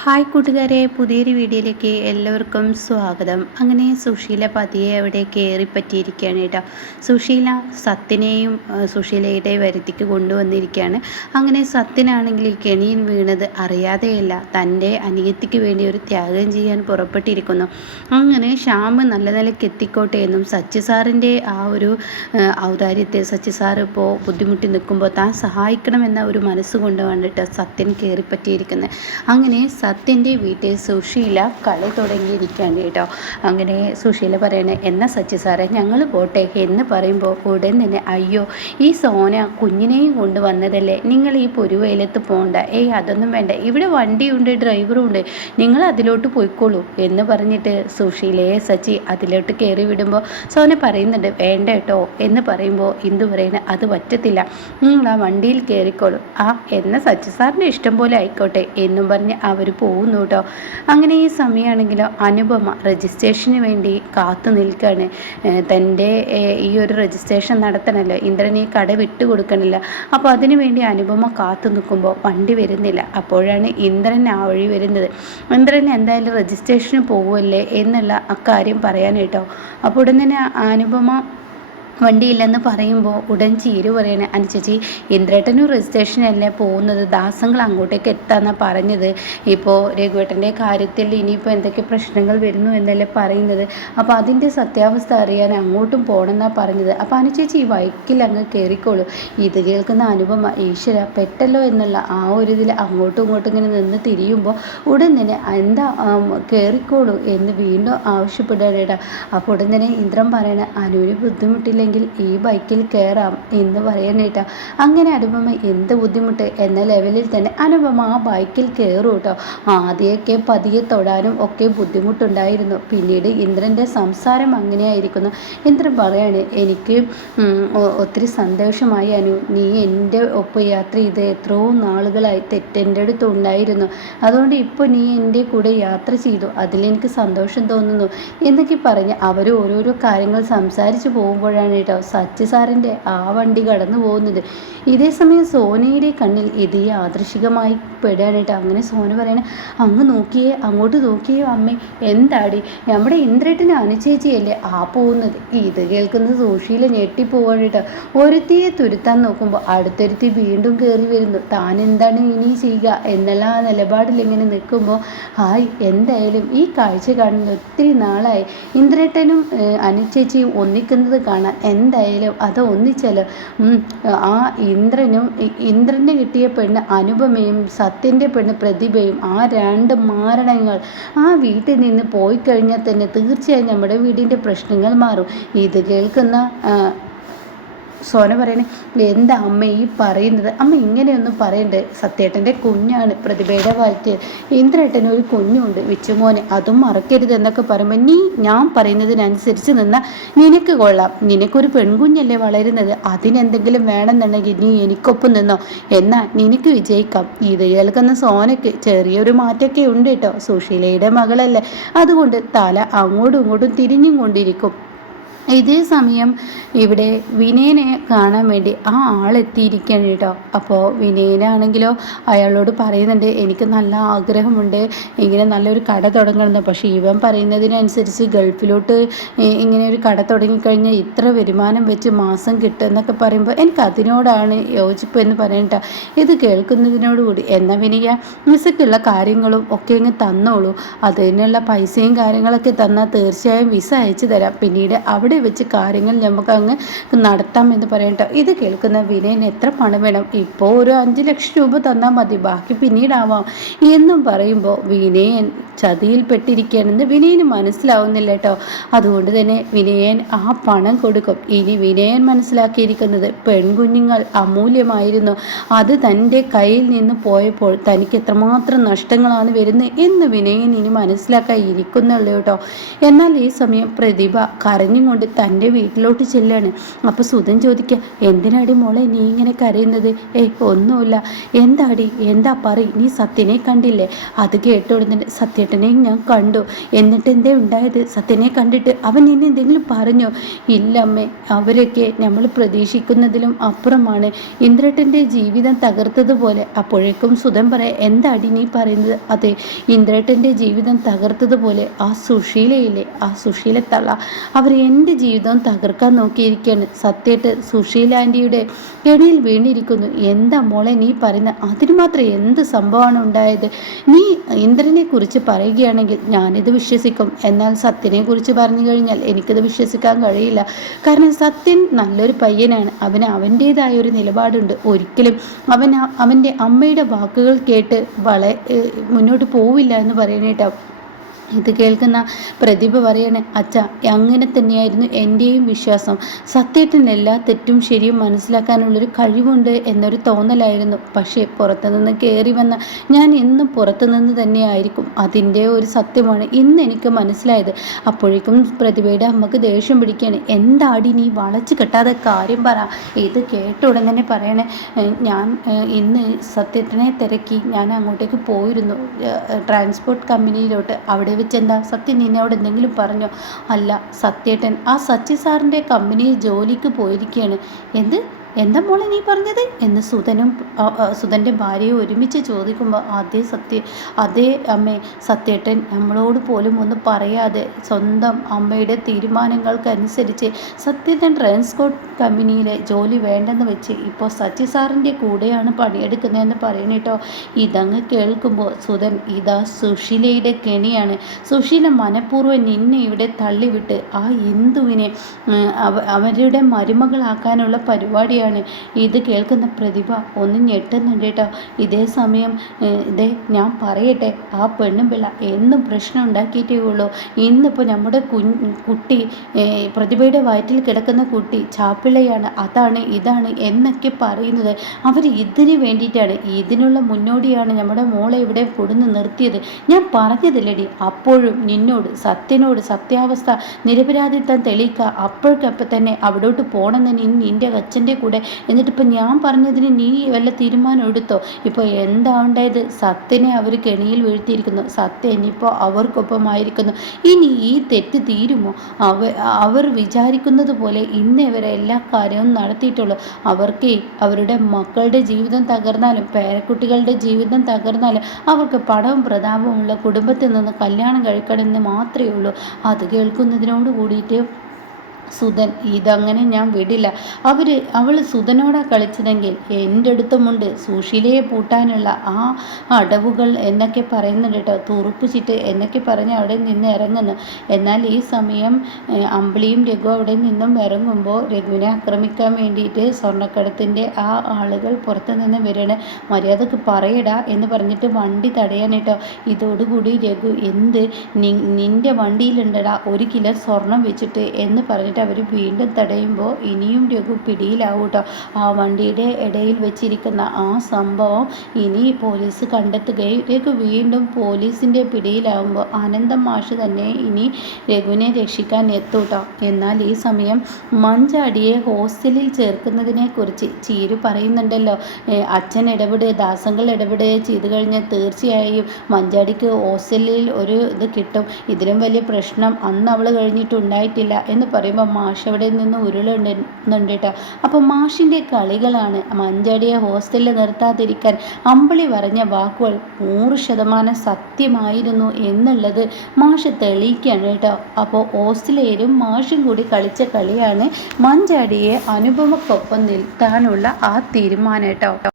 Hi കൂട്ടുകാരെ പുതിയൊരു വീഡിയോയിലേക്ക് എല്ലാവർക്കും സ്വാഗതം. അങ്ങനെ സുശീല പതിയെ അവിടെ കയറി പറ്റിയിരിക്കുകയാണ് കേട്ടോ. സുശീല സത്തിനെയും സുശീലയുടെ വരുത്തിക്ക് കൊണ്ടുവന്നിരിക്കുകയാണ്. അങ്ങനെ സത്തിനാണെങ്കിൽ കെണിയിൽ വീണത് അറിയാതെയല്ല. തന്റെ അനിയത്തിക്ക് വേണ്ടി ഒരു ത്യാഗം ചെയ്യാൻ പുറപ്പെട്ടിരിക്കുന്നു. അങ്ങനെ ശ്യാമ് നല്ല നിലയ്ക്ക് എത്തിക്കോട്ടെ എന്നും സച്ചി സാറിന്റെ ആ ഒരു ഔദാര്യത്തെ സച്ചി സാർ ഇപ്പോൾ ബുദ്ധിമുട്ടി നിൽക്കുമ്പോൾ താൻ സഹായിക്കണമെന്ന ഒരു മനസ്സ് കൊണ്ട് കണ്ടിട്ട് സത്യൻ കയറിപ്പറ്റിയിരിക്കുന്നത് അങ്ങനെ സത്യന്റെ വീട്ടിൽ സുശീല കളി തുടങ്ങിയിരിക്കുകയാണ് കേട്ടോ. അങ്ങനെ സുശീല പറയണേ എന്നാ സച്ചി സാറേ ഞങ്ങൾ പോട്ടെ. എന്ന് പറയുമ്പോൾ ഉടൻ തന്നെ അയ്യോ ഈ സോന കുഞ്ഞിനെയും കൊണ്ടുവന്നതല്ലേ നിങ്ങൾ ഈ പൊരുവയിലത്ത് പോകണ്ട ഏയ് അതൊന്നും വേണ്ട. ഇവിടെ വണ്ടിയുണ്ട് ഡ്രൈവറും ഉണ്ട് നിങ്ങൾ അതിലോട്ട് പോയിക്കോളൂ. എന്ന് പറഞ്ഞിട്ട് സുശീലയെ സച്ചി അതിലോട്ട് കയറി വിടുമ്പോൾ സോന പറയുന്നുണ്ട് വേണ്ട കേട്ടോ. എന്ന് പറയുമ്പോൾ ഇന്ദു പറയുന്നത് അത് പറ്റത്തില്ല. നിങ്ങൾ ആ വണ്ടിയിൽ കയറിക്കോളൂ. ആ എന്ന സച്ചി സാറിന്റെ ഇഷ്ടം പോലെ ആയിക്കോട്ടെ എന്നും പറഞ്ഞ് അവർ പോകുന്നു കേട്ടോ അങ്ങനെ ഈ സമയമാണെങ്കിലോ അനുപമ രജിസ്ട്രേഷന് വേണ്ടി കാത്തു നിൽക്കുകയാണ് തന്റെ ഈ ഒരു രജിസ്ട്രേഷൻ നടത്തണല്ലോ. ഇന്ദ്രൻ ഈ കട വിട്ടു കൊടുക്കണില്ല. അപ്പോൾ അതിനു വേണ്ടി അനുപമ കാത്തു നിൽക്കുമ്പോൾ വണ്ടി വരുന്നില്ല. അപ്പോഴാണ് ഇന്ദ്രൻ ആ വഴി വരുന്നത്. ഇന്ദ്രൻ എന്തായാലും രജിസ്ട്രേഷന് പോകുമല്ലേ എന്നുള്ള അക്കാര്യം പറയാനായിട്ടോ അപ്പോൾ ഉടൻ തന്നെ അനുപമ വണ്ടിയില്ലെന്ന് പറയുമ്പോൾ ഉടൻ ചീരു പറയണേ അനുചേച്ചി ഇന്ദ്രേട്ടനും രജിസ്ട്രേഷനല്ലേ പോകുന്നത്? ദാസങ്ങൾ അങ്ങോട്ടേക്ക് എത്താന്നാണ് പറഞ്ഞത്. ഇപ്പോൾ രഘുവേട്ടന്റെ കാര്യത്തിൽ ഇനിയിപ്പോൾ എന്തൊക്കെ പ്രശ്നങ്ങൾ വരുന്നു എന്നല്ലേ പറയുന്നത്? അപ്പോൾ അതിന്റെ സത്യാവസ്ഥ അറിയാൻ അങ്ങോട്ടും പോകണമെന്നാണ് പറഞ്ഞത്. അപ്പോൾ അനുചേച്ചി ഈ ബൈക്കിൽ അങ്ങ് കയറിക്കോളൂ ഇത് കേൾക്കുന്ന അനുപമ ഈശ്വര പെട്ടല്ലോ എന്നുള്ള ആ ഒരു ഇതിൽ അങ്ങോട്ടും ഇങ്ങോട്ടും ഇങ്ങനെ നിന്ന് തിരിയുമ്പോൾ ഉടൻ തന്നെ എന്താ കയറിക്കോളൂ എന്ന് വീണ്ടും ആവശ്യപ്പെടുകയാണ് അപ്പോൾ ഉടൻ തന്നെ ഇന്ദ്രൻ പറയണ അനുവിന് ബുദ്ധിമുട്ടില്ലെങ്കിൽ ഈ ബൈക്കിൽ കയറാം എന്ന് പറയാനായിട്ടാ അങ്ങനെ അനുപമ എന്ത് ബുദ്ധിമുട്ട്? എന്ന ലെവലിൽ തന്നെ അനുപമ ആ ബൈക്കിൽ കയറും കേട്ടോ. ആദ്യമൊക്കെ പതിയെ തൊടാനും ഒക്കെ ബുദ്ധിമുട്ടുണ്ടായിരുന്നു. പിന്നീട് ഇന്ദ്രന്റെ സംസാരം അങ്ങനെയായിരിക്കുന്നു. ഇന്ദ്രൻ പറയാണ് എനിക്ക് ഒത്തിരി സന്തോഷമായി അനു. നീ എന്റെ ഒപ്പം യാത്ര ചെയ്ത് എത്രയോ നാളുകളായി തെറ്റെന്റെ അടുത്ത് ഉണ്ടായിരുന്നു. അതുകൊണ്ട് ഇപ്പോൾ നീ എന്റെ കൂടെ യാത്ര ചെയ്തു. അതിലെനിക്ക് സന്തോഷം തോന്നുന്നു. എന്നൊക്കെ പറഞ്ഞ് അവർ ഓരോരോ കാര്യങ്ങൾ സംസാരിച്ചു പോകുമ്പോഴാണ് കേട്ടോ സച്ചി സാറിന്റെ ആ വണ്ടി കടന്നു പോകുന്നത്. ഇതേ സമയം സോനയുടെ കണ്ണിൽ ഇത് യാദൃശികമായി പെടുകയാണ് കേട്ടോ. അങ്ങനെ സോന പറയണേ അങ്ങ് നോക്കിയേ അങ്ങോട്ട് നോക്കിയേ അമ്മേ എന്താടി? നമ്മുടെ ഇന്ദ്രേട്ടന് അനുചേച്ചിയല്ലേ ആ പോകുന്നത്? ഇത് കേൾക്കുന്നത് സോഷിയിൽ ഞെട്ടിപ്പോവാണ് കേട്ടോ. ഒരുത്തിയെ തുരുത്താൻ നോക്കുമ്പോൾ അടുത്തൊരുത്തി വീണ്ടും കയറി വരുന്നു. താൻ എന്താണ് ഇനി ചെയ്യുക? എന്നുള്ള ആ നിലപാടിൽ ഇങ്ങനെ നിൽക്കുമ്പോൾ ഹായ് എന്തായാലും ഈ കാഴ്ച കാണുന്ന ഒത്തിരി നാളായി. ഇന്ദ്രേട്ടനും അനുചേച്ചിയും ഒന്നിക്കുന്നത് കാണാൻ എന്തായാലും അത് ഒന്നിച്ചാലോ ആ ഇന്ദ്രനും ഇന്ദ്രന് കിട്ടിയ പെണ്ണ് അനുപമയും സത്യന്റെ പെണ്ണ് പ്രതിഭയും ആ രണ്ട് മാരണങ്ങൾ ആ വീട്ടിൽ നിന്ന് പോയി കഴിഞ്ഞാൽ തന്നെ തീർച്ചയായും നമ്മുടെ വീടിന്റെ പ്രശ്നങ്ങൾ മാറും. ഇത് കേൾക്കുന്ന സോന പറയണേ എന്താ അമ്മ ഈ പറയുന്നത്? അമ്മ ഇങ്ങനെയൊന്നും പറയണ്ടേ. സത്യേട്ടന്റെ കുഞ്ഞാണ് പ്രതിഭയുടെ വയറ്റ് ഇന്ദ്രേട്ടന് ഒരു കുഞ്ഞുണ്ട് വിച്ചുമോനെ അതും മറക്കരുത് എന്നൊക്കെ പറയുമ്പോൾ നീ ഞാൻ പറയുന്നതിനനുസരിച്ച് നിന്നാൽ നിനക്ക് കൊള്ളാം. നിനക്കൊരു പെൺകുഞ്ഞല്ലേ വളരുന്നത്? അതിനെന്തെങ്കിലും വേണമെന്നുണ്ടെങ്കിൽ നീ എനിക്കൊപ്പം നിന്നോ? എന്നാൽ നിനക്ക് വിജയിക്കാം. ഇത് കേൾക്കുന്ന സോനയ്ക്ക് ചെറിയൊരു മാറ്റമൊക്കെ ഉണ്ട് കേട്ടോ. സുശീലയുടെ മകളല്ലേ. അതുകൊണ്ട് തല അങ്ങോട്ടും ഇങ്ങോട്ടും തിരിഞ്ഞും കൊണ്ടിരിക്കും. ഇതേ സമയം ഇവിടെ വിനയനെ കാണാൻ വേണ്ടി ആ ആളെത്തിയിരിക്കുകയാണ് കേട്ടോ. അപ്പോൾ വിനയനാണെങ്കിലോ അയാളോട് പറയുന്നുണ്ട് എനിക്ക് നല്ല ആഗ്രഹമുണ്ട് ഇങ്ങനെ നല്ലൊരു കട തുടങ്ങണമെന്ന്. പക്ഷേ ഇവൻ പറയുന്നതിനനുസരിച്ച് ഗൾഫിലോട്ട് ഇങ്ങനെ ഒരു കട തുടങ്ങിക്കഴിഞ്ഞാൽ ഇത്ര വരുമാനം വെച്ച് മാസം കിട്ടും എന്നൊക്കെ പറയുമ്പോൾ എനിക്ക് അതിനോടാണ് യോജിപ്പ് എന്ന് പറയണ്ട ഇത് കേൾക്കുന്നതിനോടുകൂടി എന്നാൽ വിനയ മിസക്കുള്ള കാര്യങ്ങളും ഒക്കെ ഇങ്ങ് തന്നോളൂ. അതിനുള്ള പൈസയും കാര്യങ്ങളൊക്കെ തന്നാൽ തീർച്ചയായും വിസ അയച്ചു തരാം. പിന്നീട് അവിടെ വെച്ച് കാര്യങ്ങൾ നമുക്ക് അങ്ങ് നടത്താം എന്ന് പറയട്ടോ ഇത് കേൾക്കുന്ന വിനയൻ എത്ര പണം വേണം? ഇപ്പോൾ ഒരു അഞ്ച് ലക്ഷം രൂപ തന്നാൽ മതി. ബാക്കി പിന്നീടാവാം. എന്നും പറയുമ്പോൾ വിനയൻ ചതിയിൽപ്പെട്ടിരിക്കുകയാണെന്ന് വിനയന് മനസ്സിലാവുന്നില്ല കേട്ടോ. അതുകൊണ്ട് തന്നെ വിനയൻ ആ പണം കൊടുക്കും. ഇനി വിനയൻ മനസ്സിലാക്കിയിരിക്കുന്നത് പെൺകുഞ്ഞുങ്ങൾ അമൂല്യമായിരുന്നു. അത് തന്റെ കയ്യിൽ നിന്ന് പോയപ്പോൾ തനിക്ക് എത്രമാത്രം നഷ്ടങ്ങളാണ് വരുന്നത് എന്ന് വിനയൻ ഇനി മനസ്സിലാക്കാൻ ഇരിക്കുന്നുള്ളൂ കേട്ടോ. എന്നാൽ ഈ സമയം പ്രതിഭ കരഞ്ഞും കൊണ്ട് തന്റെ വീട്ടിലോട്ട് ചെല്ലാണ്. അപ്പോൾ സുധൻ ചോദിക്കുക എന്തിനാടി മോളെ നീ ഇങ്ങനെ കരയുന്നത്? ഏയ് ഒന്നുമില്ല. എന്താടി? എന്താ പറ നീ സത്യനെ കണ്ടില്ലേ? അത് കേട്ടോടുന്നെ സത്യേട്ടനെയും ഞാൻ കണ്ടു. എന്നിട്ട് എന്തേ ഉണ്ടായത്? സത്യനെ കണ്ടിട്ട് അവൻ ഇനി എന്തെങ്കിലും പറഞ്ഞോ? ഇല്ല അമ്മേ അവരൊക്കെ നമ്മൾ പ്രതീക്ഷിക്കുന്നതിലും അപ്പുറമാണ്. ഇന്ദ്രട്ടന്റെ ജീവിതം തകർത്തതുപോലെ. അപ്പോഴേക്കും സുധൻ പറയാം എന്താടി നീ പറയുന്നത്? അതെ ഇന്ദ്രട്ടന്റെ ജീവിതം തകർത്തതുപോലെ ആ സുശീലയിലെ ആ സുശീലത്തള്ള. തള്ള അവർ എന്റെ ജീവിതം തകർക്കാൻ നോക്കിയിരിക്കുകയാണ്. സത്യമായിട്ട് സുശീല ആന്റിയുടെ കെണിയിൽ വീണിരിക്കുന്നു. എന്താ മോളെ നീ പറയുന്ന? അതിന് മാത്രം എന്ത് സംഭവമാണ് ഉണ്ടായത്? നീ ഇന്ദ്രനെ കുറിച്ച് പറയുകയാണെങ്കിൽ ഞാനിത് വിശ്വസിക്കും. എന്നാൽ സത്യനെ കുറിച്ച് പറഞ്ഞു കഴിഞ്ഞാൽ എനിക്കത് വിശ്വസിക്കാൻ കഴിയില്ല. കാരണം സത്യൻ നല്ലൊരു പയ്യനാണ്. അവന് അവന്റേതായ ഒരു നിലപാടുണ്ട്. ഒരിക്കലും അവൻ അവന്റെ അമ്മയുടെ വാക്കുകൾ കേട്ട് വള മുന്നോട്ട് പോവില്ല എന്ന് പറയണേട്ടോ. ഇത് കേൾക്കുന്ന പ്രതിഭ പറയണേ അച്ഛ അങ്ങനെ തന്നെയായിരുന്നു എന്റെയും വിശ്വാസം. സത്യത്തിന് എല്ലാ തെറ്റും ശരിയും മനസ്സിലാക്കാനുള്ളൊരു കഴിവുണ്ട് എന്നൊരു തോന്നലായിരുന്നു. പക്ഷേ പുറത്തുനിന്ന് കയറി വന്ന ഞാൻ എന്നും പുറത്തുനിന്ന് തന്നെയായിരിക്കും. അതിന്റെ ഒരു സത്യമാണ് ഇന്ന് എനിക്ക് മനസ്സിലായത്. അപ്പോഴേക്കും പ്രതിഭയുടെ അമ്മയ്ക്ക് ദേഷ്യം പിടിക്കുകയാണ് എന്താടി നീ വളച്ച് കെട്ടാതെ കാര്യം പറ. ഇത് കേട്ട ഉടൻ തന്നെ പറയണേ ഞാൻ ഇന്ന് സത്യത്തിനെ തിരക്കി ഞാൻ അങ്ങോട്ടേക്ക് പോയിരുന്നു. ട്രാൻസ്പോർട്ട് കമ്പനിയിലോട്ട് അവിടെ വെച്ചെന്താ സത്യൻ നിന്നോട് എന്തെങ്കിലും പറഞ്ഞോ? അല്ല സത്യേട്ടൻ ആ സച്ചി സാറിന്റെ കമ്പനിയിൽ ജോലിക്ക് പോയിരിക്കുകയാണ്. എന്ത്? എന്താ മോളെ നീ പറഞ്ഞത്? എന്ന് സുധനും സുധന്റെ ഭാര്യയെ ഒരുമിച്ച് ചോദിക്കുമ്പോൾ അതേ സത്യ അതേ അമ്മേ സത്യേട്ടൻ നമ്മളോട് പോലും ഒന്ന് പറയാതെ സ്വന്തം അമ്മയുടെ തീരുമാനങ്ങൾക്കനുസരിച്ച് സത്യേട്ടൻ ട്രാൻസ്പോർട്ട് കമ്പനിയിലെ ജോലി വേണ്ടെന്ന് വെച്ച് ഇപ്പോൾ സച്ചി സാറിന്റെ കൂടെയാണ് പണിയെടുക്കുന്നതെന്ന് പറയണേട്ടോ ഇതങ്ങ് കേൾക്കുമ്പോൾ സുധൻ ഇതാ സുശീലയുടെ കെണിയാണ്. സുശീല മനഃപൂർവം നിന്നെ ഇവിടെ തള്ളിവിട്ട് ആ ഹിന്ദുവിനെ അവരുടെ മരുമകളാക്കാനുള്ള പരിപാടിയാണ് പറയുകയാണ്. ഇത് കേൾക്കുന്ന പ്രതിഭ ഒന്ന് ഞെട്ടുന്നുണ്ട് കേട്ടോ. ഇതേ സമയം ഇതേ ഞാൻ പറയട്ടെ ആ പെണ്ണും പിള്ള എന്നും പ്രശ്നം ഉണ്ടാക്കിയിട്ടേ ഉള്ളൂ. ഇന്നിപ്പോൾ നമ്മുടെ കുട്ടി പ്രതിഭയുടെ വയറ്റിൽ കിടക്കുന്ന കുട്ടി ചാപ്പിള്ളയാണ് അതാണ് ഇതാണ് എന്നൊക്കെ പറയുന്നത്. അവർ ഇതിന് വേണ്ടിയിട്ടാണ് ഇതിനുള്ള മുന്നോടിയാണ് നമ്മുടെ മോളെ ഇവിടെ കൊടുന്ന് നിർത്തിയത്. ഞാൻ പറഞ്ഞതില്ലടി. അപ്പോഴും നിന്നോട് സത്യനോട് സത്യാവസ്ഥ നിരപരാധിത്വം തെളിയിക്കുക അപ്പോഴേക്കപ്പം തന്നെ അവിടോട്ട് പോകണമെന്ന് നിന്റെ അച്ഛന്റെ കൂടെ എന്നിട്ടിപ്പോൾ ഞാൻ പറഞ്ഞതിന് നീ വല്ല തീരുമാനം എടുത്തോ? ഇപ്പോൾ എന്താ ഉണ്ടായത് സത്യനെ അവർ കെണിയിൽ വീഴ്ത്തിയിരിക്കുന്നു. സത്യ ഇനിയിപ്പോൾ അവർക്കൊപ്പമായിരിക്കുന്നു. ഇനി ഈ തെറ്റ് തീരുമോ? അവ അവർ വിചാരിക്കുന്നത് പോലെ ഇന്ന് എല്ലാ കാര്യവും നടത്തിയിട്ടുള്ളൂ. അവർക്ക് അവരുടെ മക്കളുടെ ജീവിതം തകർന്നാലും പേരക്കുട്ടികളുടെ ജീവിതം തകർന്നാലും അവർക്ക് പടവും പ്രതാപമുള്ള കുടുംബത്തിൽ നിന്ന് കല്യാണം കഴിക്കണമെന്ന് മാത്രമേ ഉള്ളൂ. അത് കേൾക്കുന്നതിനോട് കൂടിയിട്ട് സുധൻ ഇതങ്ങനെ ഞാൻ വിടില്ല. അവർ അവൾ സുധനോടാ കളിച്ചതെങ്കിൽ എന്റെ അടുത്തുമുണ്ട്. സുശീലയെ പൂട്ടാനുള്ള ആ അടവുകൾ എന്നൊക്കെ പറയുന്നുണ്ട് കേട്ടോ. തുറുപ്പിച്ചിട്ട് എന്നൊക്കെ പറഞ്ഞ് അവിടെ നിന്ന് ഇറങ്ങുന്നു. എന്നാൽ ഈ സമയം അമ്പിളിയും രഘു അവിടെ നിന്നും ഇറങ്ങുമ്പോൾ രഘുവിനെ ആക്രമിക്കാൻ വേണ്ടിയിട്ട് സ്വർണക്കടത്തിന്റെ ആ ആളുകൾ പുറത്ത് നിന്ന് വരണ മര്യാദയ്ക്ക് പറയടാ എന്ന് പറഞ്ഞിട്ട് വണ്ടി തടയാനിട്ടോ ഇതോടുകൂടി രഘു എന്ത്? നിന്റെ വണ്ടിയിലുണ്ടടാ. ഒരു കിലോ സ്വർണം വെച്ചിട്ട് എന്ന് പറഞ്ഞിട്ട് അവർ വീണ്ടും തടയുമ്പോൾ ഇനിയും രഘു പിടിയിലാവും കേട്ടോ ആ വണ്ടിയുടെ ഇടയിൽ വെച്ചിരിക്കുന്ന ആ സംഭവം ഇനി പോലീസ് കണ്ടെത്തുകയും രഘു വീണ്ടും പോലീസിന്റെ പിടിയിലാവുമ്പോൾ ആനന്ദം മാഷ് തന്നെ ഇനി രഘുവിനെ രക്ഷിക്കാൻ എത്തൂട്ടോ. എന്നാൽ ഈ സമയം മഞ്ചാടിയെ ഹോസ്റ്റലിൽ ചേർക്കുന്നതിനെക്കുറിച്ച് ചീരു പറയുന്നുണ്ടല്ലോ. അച്ഛൻ ഇടപെട് ദാസങ്ങൾ ഇടപെട് ചെയ്തു കഴിഞ്ഞാൽ തീർച്ചയായും മഞ്ചാടിക്ക് ഹോസ്റ്റലിൽ ഒരു ഇത് കിട്ടും. ഇതിലും വലിയ പ്രശ്നം അന്ന് അവൾ കഴിഞ്ഞിട്ടുണ്ടായിട്ടില്ല എന്ന് പറയുമ്പോൾ മാഷ് അവിടെ നിന്ന് ഉരുളുന്നുണ്ട് കേട്ടോ അപ്പോൾ മാഷിന്റെ കളികളാണ് മഞ്ചടിയെ ഹോസ്റ്റലിൽ നിർത്താതിരിക്കാൻ അമ്പിളി പറഞ്ഞ വാക്കുകൾ നൂറ് ശതമാനം സത്യമായിരുന്നു എന്നുള്ളത് മാഷ് തെളിയിക്കുകയാണ് കേട്ടോ അപ്പോൾ ഹോസ്റ്റലേരും മാഷും കൂടി കളിച്ച കളിയാണ് മഞ്ചാടിയെ അനുപമക്കൊപ്പം നിർത്താനുള്ള ആ തീരുമാനം കേട്ടോ